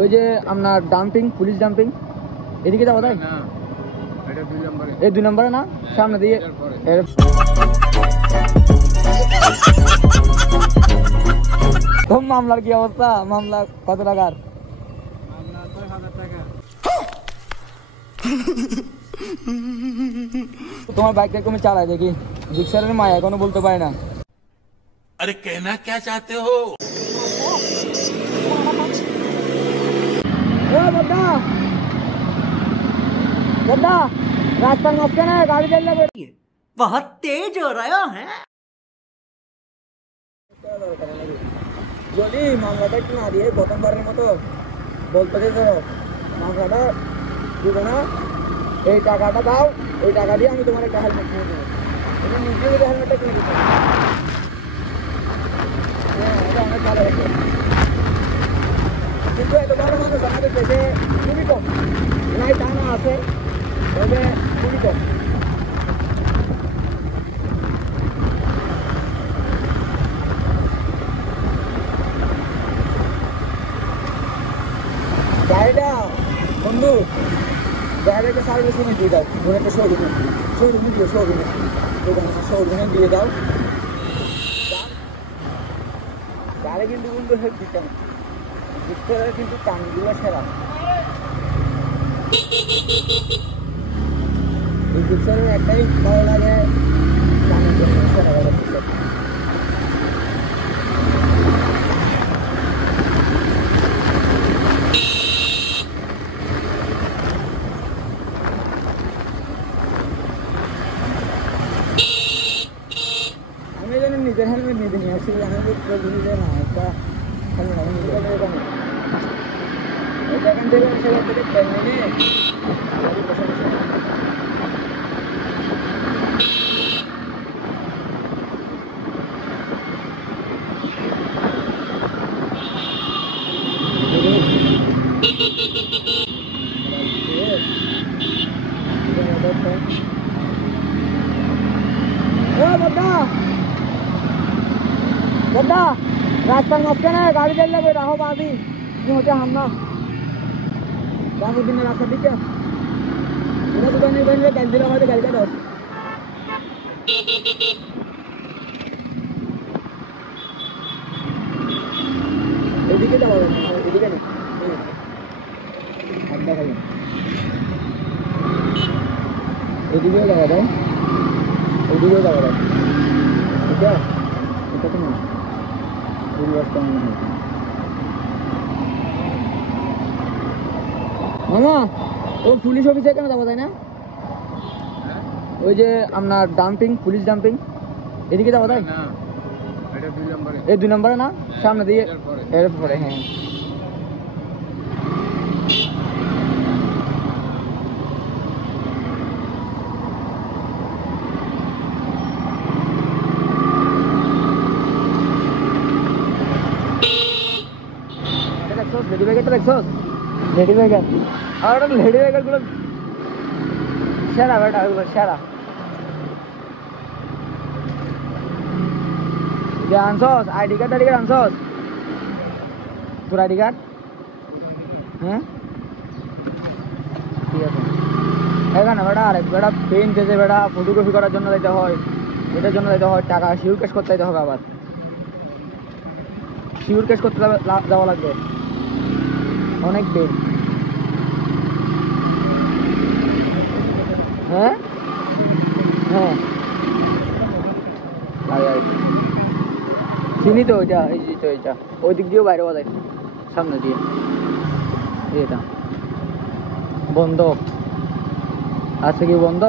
ওই যে আপনার ডাম্পিং, পুলিশ ডাম্পিং এদিকে যাবো তাই? এই 2 নম্বরে না, সামনে দিয়ে মামলার কি অবস্থা? মামলা কত টাকার? তোমার বাইকটা তুমি চালায় দেখি, রিক্সারের মায়া এখনো বলতে পারে না। अरे कहना क्या चाहते हो? রাস্তার মাঝখানে গাড়ি চালিয়ে बहुत तेज हो रहा है। যদি মামলাটা একটু না দিয়ে প্রথমবারের মতো বলতে ধরো মামলাটা দিবে না, এই টাকাটা দাও, এই টাকা দিয়ে আমি তোমার একটা হেলমেট কিনে দেবো। তুমি নিজে যদি হেলমেটটা কিনে দিতে অনেক ভালো হতো, কিন্তু এত ভালো মানুষ আমাদের দেশে খুবই কম। নাই টানা আছে তবে খুবই কম। গাড়িটা বন্ধু, গাড়িটাকে সার্ভিসিংয়ে দিয়ে দাও, ধরে একটা শোরুমে শোরুমে দিয়ে দাও। গাড়ি কিন্তু হেল্প দিতে না, দিতে কিন্তু টানগুলো সেরা। এই পিকচারের একটাই ভালো লাগে, টানের জন্য সেরা ভালো পিকচার। আমি যেন নিজের হেলমেট নিতে নিয়ে আসছি, আমি বুঝি যে না একটা হেলমেট আমি নিজের এখান থেকে সেখান থেকে ট্রেন নিয়ে রাস্তার মাঝখানে গাড়ি চালিয়ে রাহো বাদি হচ্ছে হামনা বাসুদ্দিনের রাস্তার দিকে দোকানে তেল দিলে হয়তো গাড়িটা ধর। এদিকে যাবো, এদিকে নেই এদিকেও যাওয়া যায়, ওদিকেও যাওয়া যায়। ঠিক আছে, এটা তো না পরিবর্তন মামা, ও পুলিশ অফিসে কেন যাবো তাই না? ওই যে আপনার ডাম্পিং, পুলিশ ডাম্পিং এদিকে যাবো তাই? এই 2 নম্বরে না, সামনে দিয়ে এরপরে। হ্যাঁ লেডি ব্যাগেরটা দেখছোস? লেডি ব্যাগের আর ওটা লেডি ব্যাগের গুলো সেরা বেটা, ওগুলো সেরা। যে আনছস আইডি কার্ড আনছস? তোর আইডি কার্ড? হ্যাঁ ঠিক আছে। এখানে বেটা আরেক বেটা পেন দিয়েছে বেটা, ফটোগ্রাফি করার জন্য দিতে হয়, এটার জন্য দিতে হয় টাকা, শিওর ক্যাশ করতে দিতে হবে, আবার শিওর ক্যাশ করতে যাওয়া লাগবে, অনেক পেন। হ্যাঁ হ্যাঁ চিনি তো ওইটা, এই যে এইটা ওই দিক দিয়েও বাইরে বাজায়, সামনে দিয়ে এটা বন্ধ আজকে কি বন্ধ?